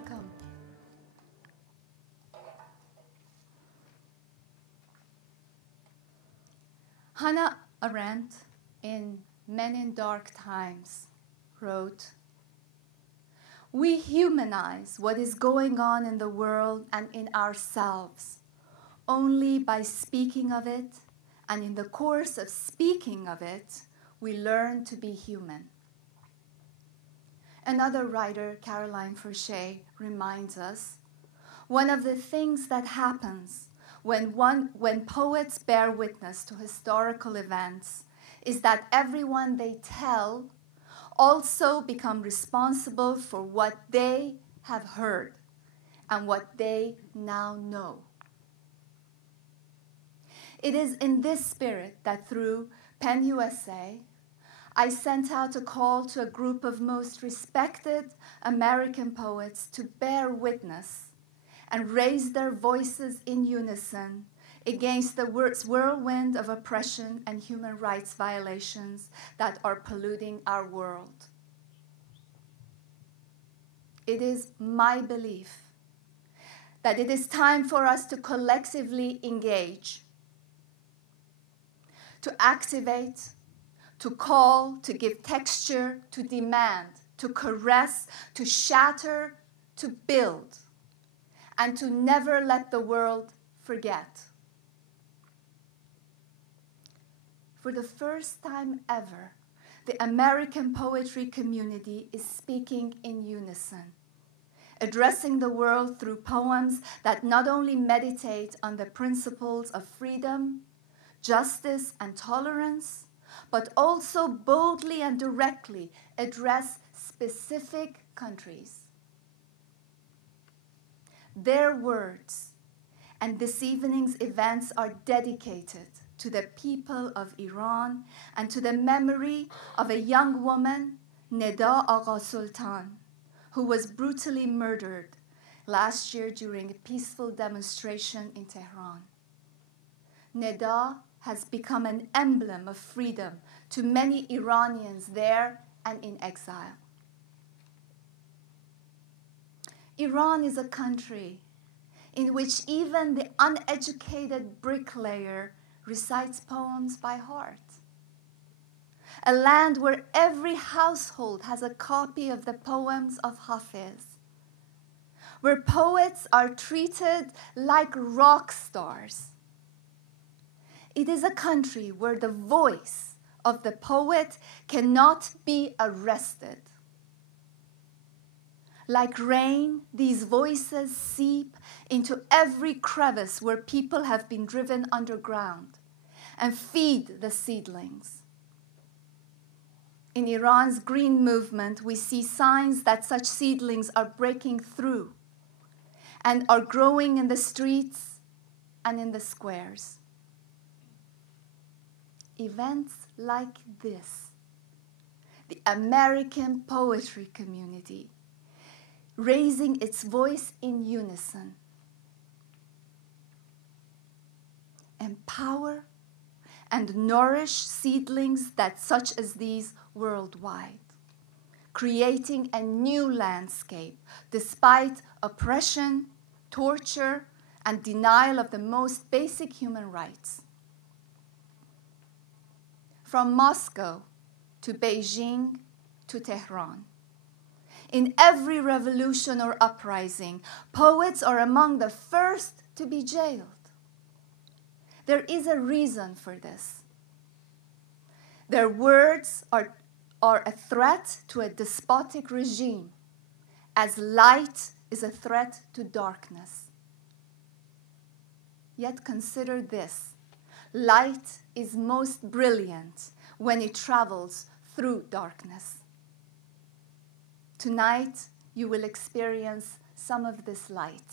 Welcome. Hannah Arendt, in Men in Dark Times, wrote, "We humanize what is going on in the world and in ourselves only by speaking of it, and in the course of speaking of it, we learn to be human." Another writer, Caroline Forche, reminds us, one of the things that happens when poets bear witness to historical events is that everyone they tell also become responsible for what they have heard and what they now know. It is in this spirit that through PEN USA, I sent out a call to a group of most respected American poets to bear witness and raise their voices in unison against the whirlwind of oppression and human rights violations that are polluting our world. It is my belief that it is time for us to collectively engage, to activate, to call, to give texture, to demand, to caress, to shatter, to build, and to never let the world forget. For the first time ever, the American poetry community is speaking in unison, addressing the world through poems that not only meditate on the principles of freedom, justice, and tolerance, but also boldly and directly address specific countries. Their words and this evening's events are dedicated to the people of Iran and to the memory of a young woman, Neda Agha Sultan, who was brutally murdered last year during a peaceful demonstration in Tehran. Neda has become an emblem of freedom to many Iranians there and in exile. Iran is a country in which even the uneducated bricklayer recites poems by heart. A land where every household has a copy of the poems of Hafiz, where poets are treated like rock stars. It is a country where the voice of the poet cannot be arrested. Like rain, these voices seep into every crevice where people have been driven underground and feed the seedlings. In Iran's green movement, we see signs that such seedlings are breaking through and are growing in the streets and in the squares. Events like this, the American poetry community raising its voice in unison, empower and nourish seedlings such as these worldwide, creating a new landscape despite oppression, torture, and denial of the most basic human rights. From Moscow to Beijing to Tehran, in every revolution or uprising, poets are among the first to be jailed. There is a reason for this. Their words are a threat to a despotic regime, as light is a threat to darkness. Yet consider this: light is most brilliant when it travels through darkness. Tonight, you will experience some of this light.